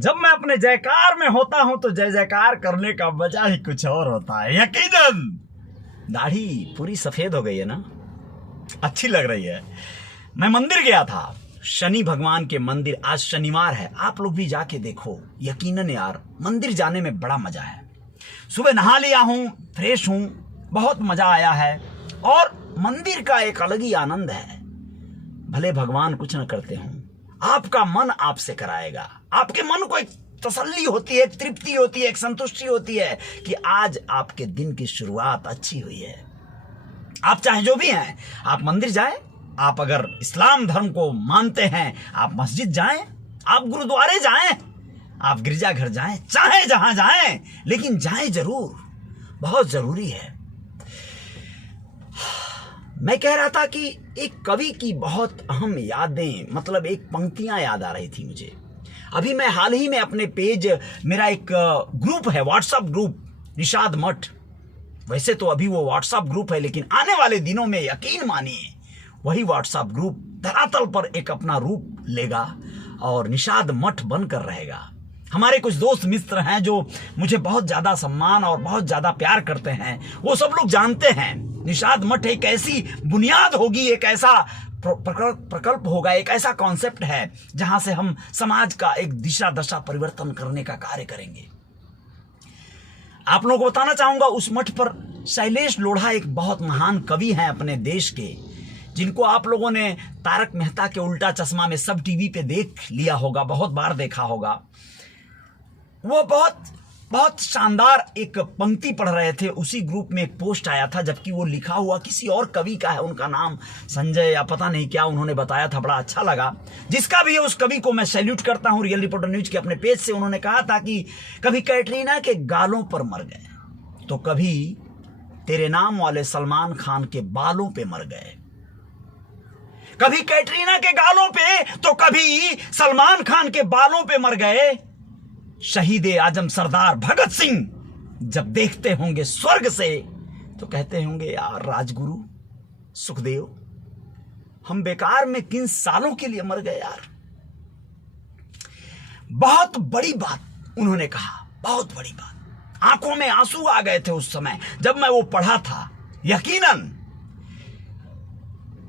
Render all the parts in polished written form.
जब मैं अपने जयकार में होता हूं तो जय जयकार करने का मजा ही कुछ और होता है। यकीनन दाढ़ी पूरी सफेद हो गई है ना, अच्छी लग रही है। मैं मंदिर गया था, शनि भगवान के मंदिर। आज शनिवार है, आप लोग भी जाके देखो। यकीनन यार मंदिर जाने में बड़ा मजा है। सुबह नहा लिया हूं, फ्रेश हूं, बहुत मजा आया है। और मंदिर का एक अलग ही आनंद है। भले भगवान कुछ न करते हों, आपका मन आपसे कराएगा। आपके मन को एक तसल्ली होती है, एक तृप्ति होती है, एक संतुष्टि होती है कि आज आपके दिन की शुरुआत अच्छी हुई है। आप चाहे जो भी हैं, आप मंदिर जाएं। आप अगर इस्लाम धर्म को मानते हैं, आप मस्जिद जाएं, आप गुरुद्वारे जाएं, आप गिरजाघर जाएं, चाहे जहां जाएं, लेकिन जाएं जरूर, बहुत जरूरी है। मैं कह रहा था कि एक कवि की बहुत अहम यादें, मतलब एक पंक्तियां याद आ रही थी मुझे। अभी मैं हाल ही में अपने पेज, मेरा एक ग्रुप है, व्हाट्सएप ग्रुप निषाद मठ। वैसे तो अभी वो व्हाट्सएप ग्रुप है, लेकिन आने वाले दिनों में यकीन मानिए वही व्हाट्सएप ग्रुप धरातल पर एक अपना रूप लेगा और निषाद मठ बनकर रहेगा। हमारे कुछ दोस्त मित्र हैं जो मुझे बहुत ज्यादा सम्मान और बहुत ज्यादा प्यार करते हैं। वो सब लोग जानते हैं निषाद मठ एक ऐसी बुनियाद होगी, एक ऐसा प्रकल्प होगा, एक ऐसा कॉन्सेप्ट है जहां से हम समाज का एक दिशा दशा परिवर्तन करने का कार्य करेंगे। आप लोगों को बताना चाहूंगा, उस मठ पर शैलेश लोढ़ा एक बहुत महान कवि हैं अपने देश के, जिनको आप लोगों ने तारक मेहता के उल्टा चश्मा में सब टीवी पे देख लिया होगा, बहुत बार देखा होगा। वो बहुत शानदार एक पंक्ति पढ़ रहे थे। उसी ग्रुप में एक पोस्ट आया था, जबकि वो लिखा हुआ किसी और कवि का है, उनका नाम संजय या पता नहीं क्या उन्होंने बताया था, बड़ा अच्छा लगा। जिसका भी है उस कवि को मैं सैल्यूट करता हूं। रियल रिपोर्टर न्यूज के अपने पेज से उन्होंने कहा था कि कभी कैटरीना के गालों पर मर गए तो कभी तेरे नाम वाले सलमान खान के बालों पे मर गए। कभी कैटरीना के गालों पे तो कभी सलमान खान के बालों पे मर गए। शहीद आजम सरदार भगत सिंह जब देखते होंगे स्वर्ग से तो कहते होंगे, यार राजगुरु सुखदेव, हम बेकार में किन सालों के लिए मर गए यार। बहुत बड़ी बात उन्होंने कहा, बहुत बड़ी बात। आंखों में आंसू आ गए थे उस समय जब मैं वो पढ़ा था। यकीनन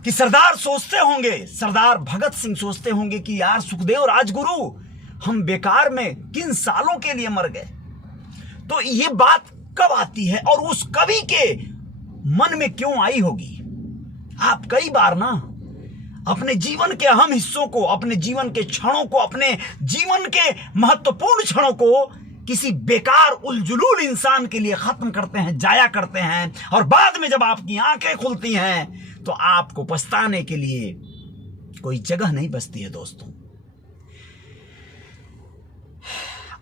कि सरदार सोचते होंगे, सरदार भगत सिंह सोचते होंगे कि यार सुखदेव राजगुरु, हम बेकार में किन सालों के लिए मर गए। तो ये बात कब आती है और उस कवि के मन में क्यों आई होगी? आप कई बार ना अपने जीवन के अहम हिस्सों को, अपने जीवन के क्षणों को, अपने जीवन के महत्वपूर्ण क्षणों को किसी बेकार उलझुलूल इंसान के लिए खत्म करते हैं, जाया करते हैं, और बाद में जब आपकी आंखें खुलती हैं तो आपको पछताने के लिए कोई जगह नहीं बचती है। दोस्तों,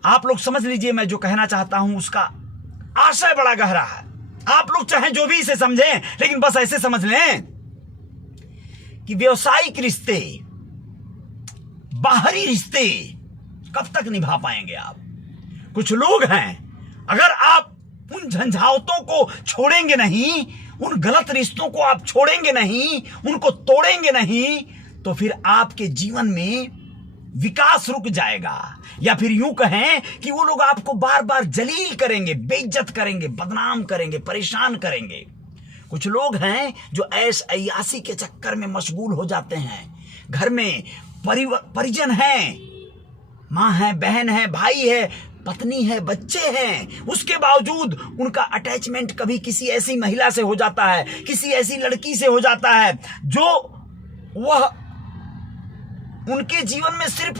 आप लोग समझ लीजिए, मैं जो कहना चाहता हूं उसका आशय बड़ा गहरा है। आप लोग चाहे जो भी इसे समझें, लेकिन बस ऐसे समझ लें कि व्यावसायिक रिश्ते, बाहरी रिश्ते कब तक निभा पाएंगे आप? कुछ लोग हैं, अगर आप उन झंझावतों को छोड़ेंगे नहीं, उन गलत रिश्तों को आप छोड़ेंगे नहीं, उनको तोड़ेंगे नहीं, तो फिर आपके जीवन में विकास रुक जाएगा। या फिर यूं कहें कि वो लोग आपको बार बार जलील करेंगे, बेइज्जत करेंगे, बदनाम करेंगे, परेशान करेंगे। कुछ लोग हैं जो ऐश अय्यासी के चक्कर में मशगूल हो जाते हैं। घर में परिजन हैं, माँ है, बहन है, भाई है, पत्नी है, बच्चे हैं, उसके बावजूद उनका अटैचमेंट कभी किसी ऐसी महिला से हो जाता है, किसी ऐसी लड़की से हो जाता है जो वह उनके जीवन में सिर्फ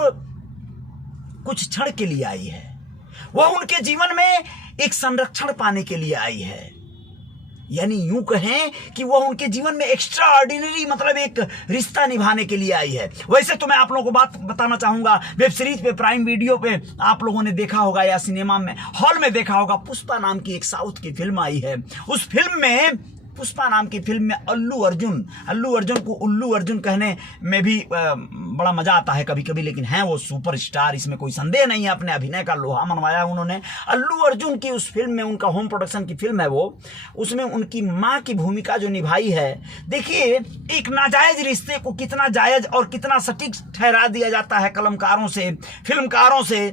कुछ क्षण के लिए आई है। वह उनके जीवन में एक संरक्षण पाने के लिए आई है। यानी यूं कहें कि वह उनके जीवन में एक्स्ट्रा ऑर्डिनरी, मतलब एक रिश्ता निभाने के लिए आई है। वैसे तो मैं आप लोगों को बात बताना चाहूंगा, वेब सीरीज पे, प्राइम वीडियो पे आप लोगों ने देखा होगा या सिनेमा में हॉल में देखा होगा, पुष्पा नाम की एक साउथ की फिल्म आई है। उस फिल्म में, पुष्पा नाम की फिल्म में अल्लू अर्जुन को उल्लू अर्जुन कहने में भी बड़ा मजा आता है कभी कभी, लेकिन हैं वो सुपरस्टार, इसमें कोई संदेह नहीं है। अपने अभिनय का लोहा मनवाया उन्होंने। अल्लू अर्जुन की उस फिल्म में, उनका होम प्रोडक्शन की फिल्म है वो, उसमें उनकी माँ की भूमिका जो निभाई है, देखिए एक नाजायज रिश्ते को कितना जायज और कितना सटीक ठहरा दिया जाता है कलमकारों से, फिल्मकारों से।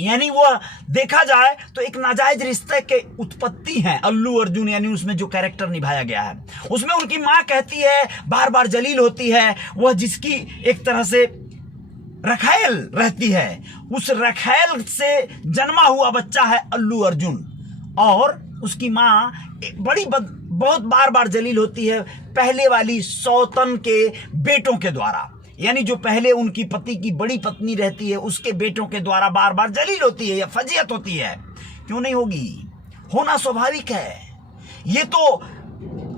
यानी वो देखा जाए तो एक नाजायज रिश्ते के उत्पत्ति है अल्लू अर्जुन, यानी उसमें जो कैरेक्टर निभाया गया है उसमें उनकी माँ कहती है, बार बार जलील होती है, वह जिसकी एक तरह से रखैल रहती है, उस रखैल से जन्मा हुआ बच्चा है अल्लू अर्जुन। और उसकी माँ बहुत बार बार जलील होती है पहले वाली सौतन के बेटों के द्वारा, यानी जो पहले उनकी पति की बड़ी पत्नी रहती है उसके बेटों के द्वारा बार बार जलील होती है या फजीयत होती है। क्यों नहीं होगी, होना स्वाभाविक है, ये तो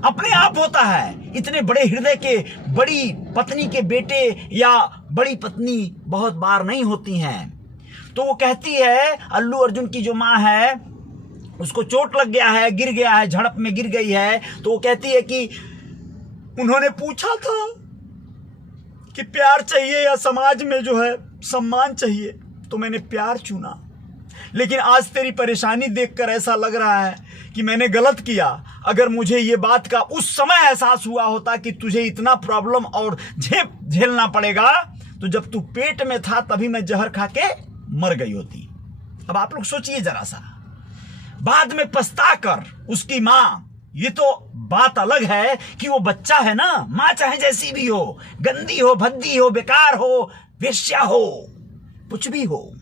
अपने आप होता है। इतने बड़े हृदय के बड़ी पत्नी के बेटे या बड़ी पत्नी बहुत बार नहीं होती हैं। तो वो कहती है, अल्लू अर्जुन की जो माँ है उसको चोट लग गया है, गिर गया है, झड़प में गिर गई है, तो वो कहती है कि उन्होंने पूछा था कि प्यार चाहिए या समाज में जो है सम्मान चाहिए, तो मैंने प्यार चुना, लेकिन आज तेरी परेशानी देखकर ऐसा लग रहा है कि मैंने गलत किया। अगर मुझे ये बात का उस समय एहसास हुआ होता कि तुझे इतना प्रॉब्लम और झेलना पड़ेगा, तो जब तू पेट में था तभी मैं जहर खा के मर गई होती। अब आप लोग सोचिए जरा सा, बाद में पछता कर उसकी माँ, ये तो बात अलग है कि वो बच्चा है ना, माँ चाहे जैसी भी हो, गंदी हो, भद्दी हो, बेकार हो, वेश्या हो, कुछ भी हो,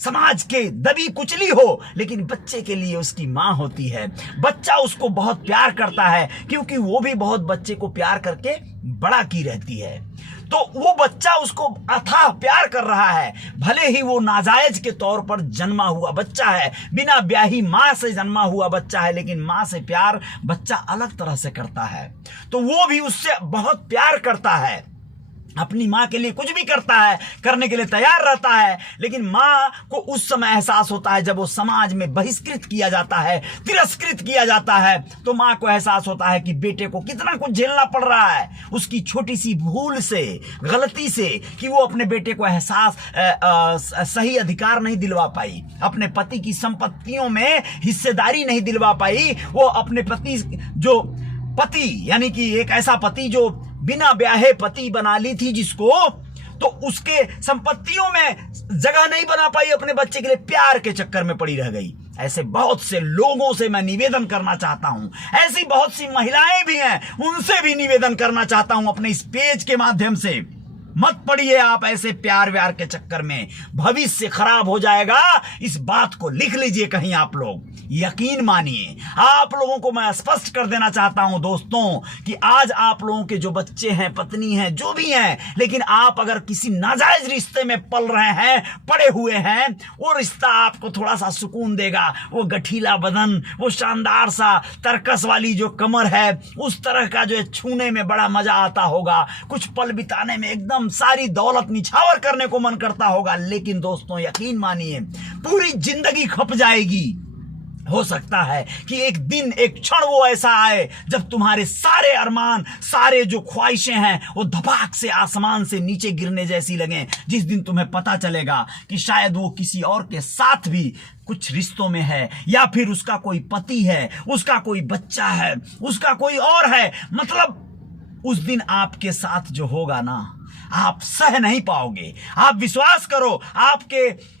समाज के दबी कुचली हो, लेकिन बच्चे के लिए उसकी माँ होती है। बच्चा उसको बहुत प्यार करता है क्योंकि वो भी बहुत बच्चे को प्यार करके बड़ा की रहती है। तो वो बच्चा उसको अथाह प्यार कर रहा है, भले ही वो नाजायज के तौर पर जन्मा हुआ बच्चा है, बिना ब्याही माँ से जन्मा हुआ बच्चा है, लेकिन माँ से प्यार बच्चा अलग तरह से करता है। तो वो भी उससे बहुत प्यार करता है, अपनी माँ के लिए कुछ भी करता है, करने के लिए तैयार रहता है। लेकिन माँ को उस समय एहसास होता है जब वो समाज में बहिष्कृत किया जाता है, तिरस्कृत किया जाता है, तो माँ को एहसास होता है कि बेटे को कितना कुछ झेलना पड़ रहा है, उसकी छोटी सी भूल से, गलती से, कि वो अपने बेटे को सही अधिकार नहीं दिलवा पाई, अपने पति की संपत्तियों में हिस्सेदारी नहीं दिलवा पाई। वो अपने पति यानी कि एक ऐसा पति जो बिना ब्याहे पति बना ली थी जिसको, तो उसके संपत्तियों में जगह नहीं बना पाई अपने बच्चे के लिए, प्यार के चक्कर में पड़ी रह गई। ऐसे बहुत से लोगों से मैं निवेदन करना चाहता हूं, ऐसी बहुत सी महिलाएं भी हैं, उनसे भी निवेदन करना चाहता हूं अपने इस पेज के माध्यम से, मत पड़िए आप ऐसे प्यार व्यार के चक्कर में, भविष्य खराब हो जाएगा। इस बात को लिख लीजिए कहीं, आप लोग यकीन मानिए। आप लोगों को मैं स्पष्ट कर देना चाहता हूं दोस्तों कि आज आप लोगों के जो बच्चे हैं, पत्नी हैं, जो भी हैं, लेकिन आप अगर किसी नाजायज रिश्ते में पल रहे हैं, पड़े हुए हैं, वो रिश्ता आपको थोड़ा सा सुकून देगा। वो गठीला बदन, वो शानदार सा तरकस वाली जो कमर है, उस तरह का जो छूने में बड़ा मजा आता होगा, कुछ पल बिताने में एकदम सारी दौलत निछावर करने को मन करता होगा। लेकिन दोस्तों यकीन मानिए पूरी जिंदगी खप जाएगी। हो सकता है कि एक दिन, एक क्षण वो ऐसा आए जब तुम्हारे सारे अरमान, सारे जो ख्वाहिशें हैं, वो धपाक से आसमान से नीचे गिरने जैसी लगें, जिस दिन तुम्हें पता चलेगा कि शायद वो किसी और के साथ भी कुछ रिश्तों में है, या फिर उसका कोई पति है, उसका कोई बच्चा है, उसका कोई और है। मतलब उस दिन आपके साथ जो होगा ना, आप सह नहीं पाओगे। आप विश्वास करो,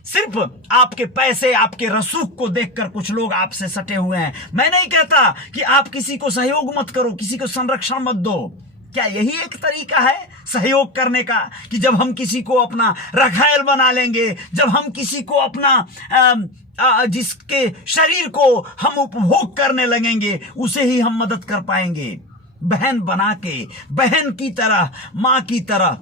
सिर्फ आपके पैसे, आपके रसूख को देखकर कुछ लोग आपसे सटे हुए हैं। मैं नहीं कहता कि आप किसी को सहयोग मत करो, किसी को संरक्षण मत दो। क्या यही एक तरीका है सहयोग करने का कि जब हम किसी को अपना रखैल बना लेंगे, जब हम किसी को अपना जिसके शरीर को हम उपभोग करने लगेंगे, उसे ही हम मदद कर पाएंगे? बहन बना के, बहन की तरह, माँ की तरह,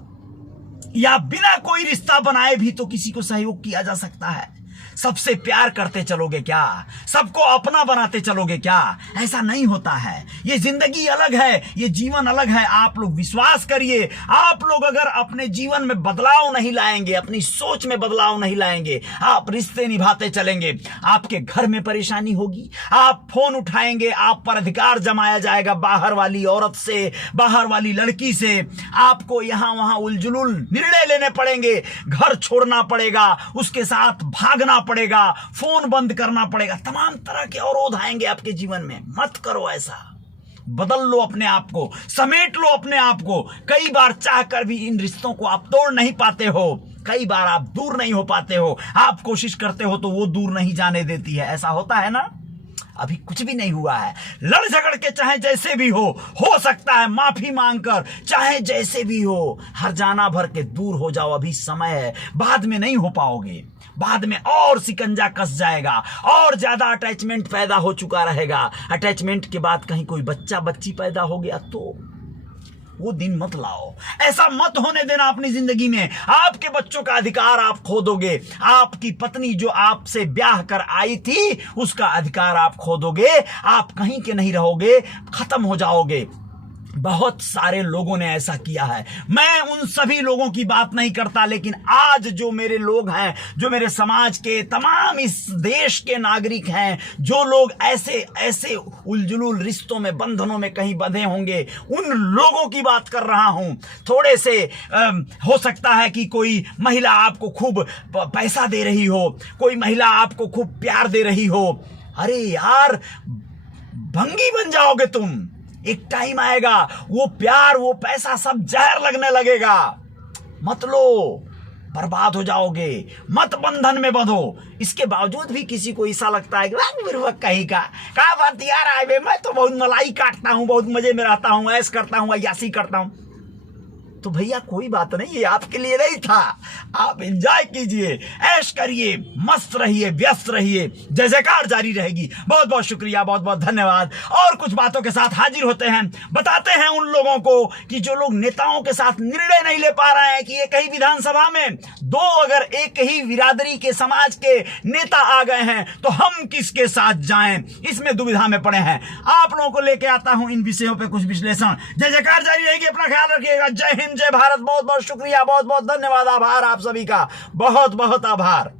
या बिना कोई रिश्ता बनाए भी तो किसी को सहयोग किया जा सकता है। सबसे प्यार करते चलोगे क्या? सबको अपना बनाते चलोगे क्या? ऐसा नहीं होता है। ये जिंदगी अलग है, ये जीवन अलग है। आप लोग विश्वास करिए, आप लोग अगर अपने जीवन में बदलाव नहीं लाएंगे, अपनी सोच में बदलाव नहीं लाएंगे, आप रिश्ते निभाते चलेंगे, आपके घर में परेशानी होगी, आप फोन उठाएंगे, आप पर अधिकार जमाया जाएगा बाहर वाली औरत से, बाहर वाली लड़की से, आपको यहां वहां उलझुल निर्णय लेने पड़ेंगे, घर छोड़ना पड़ेगा, उसके साथ भागना पड़ेगा, फोन बंद करना पड़ेगा, तमाम तरह के अवरोध आएंगे आपके जीवन में। मत करो ऐसा। बदल लो अपने आप को, समेट लो अपने आप को। कई बार चाहकर भी इन रिश्तों को आप तोड़ नहीं पाते हो। कई बार आप दूर नहीं हो पाते हो, आप कोशिश करते हो तो वो दूर नहीं जाने देती है। ऐसा होता है ना? अभी कुछ भी नहीं हुआ है, लड़ झगड़ के चाहे जैसे भी हो सकता है माफी मांगकर, चाहे जैसे भी हो, हर जाना भर के दूर हो जाओ। अभी समय है, बाद में नहीं हो पाओगे, बाद में और सिकंजा कस जाएगा और ज्यादा अटैचमेंट पैदा हो चुका रहेगा। अटैचमेंट के बाद कहीं कोई बच्चा बच्ची पैदा हो गया तो वो दिन मत लाओ। ऐसा मत होने देना अपनी जिंदगी में। आपके बच्चों का अधिकार आप खो दोगे, आपकी पत्नी जो आपसे ब्याह कर आई थी उसका अधिकार आप खो दोगे, आप कहीं के नहीं रहोगे, खत्म हो जाओगे। बहुत सारे लोगों ने ऐसा किया है। मैं उन सभी लोगों की बात नहीं करता, लेकिन आज जो मेरे लोग हैं, जो मेरे समाज के तमाम इस देश के नागरिक हैं, जो लोग ऐसे ऐसे उलझुल रिश्तों में, बंधनों में कहीं बंधे होंगे, उन लोगों की बात कर रहा हूं। थोड़े से हो सकता है कि कोई महिला आपको खूब पैसा दे रही हो, कोई महिला आपको खूब प्यार दे रही हो। अरे यार, भंगी बन जाओगे तुम। एक टाइम आएगा वो प्यार, वो पैसा सब जहर लगने लगेगा। मत लो, बर्बाद हो जाओगे। मत बंधन में बंधो। इसके बावजूद भी किसी को ऐसा लगता है कि कहीं का बात यार, मैं तो बहुत मलाई काटता हूं, बहुत मजे में रहता हूं, ऐश करता हूं, अय्यासी करता हूं। तो भैया कोई बात नहीं, ये आपके लिए नहीं था। आप एंजॉय कीजिए, ऐश करिए, मस्त रहिए, व्यस्त रहिए, जय जयकार जारी रहेगी। बहुत बहुत शुक्रिया, बहुत बहुत धन्यवाद। और कुछ बातों के साथ हाजिर होते हैं, बताते हैं उन लोगों को कि जो लोग नेताओं के साथ निर्णय नहीं ले पा रहे हैं कि एक ही विधानसभा में दो अगर एक ही बिरादरी के समाज के नेता आ गए हैं तो हम किसके साथ जाएं, इसमें दुविधा में पड़े हैं। आप लोगों को लेके आता हूं इन विषयों पे कुछ विश्लेषण। जय जयकार जारी रहेगी, अपना ख्याल रखिएगा। जय हिंद, जय भारत। बहुत बहुत शुक्रिया, बहुत बहुत धन्यवाद, आभार आप सभी का, बहुत बहुत आभार।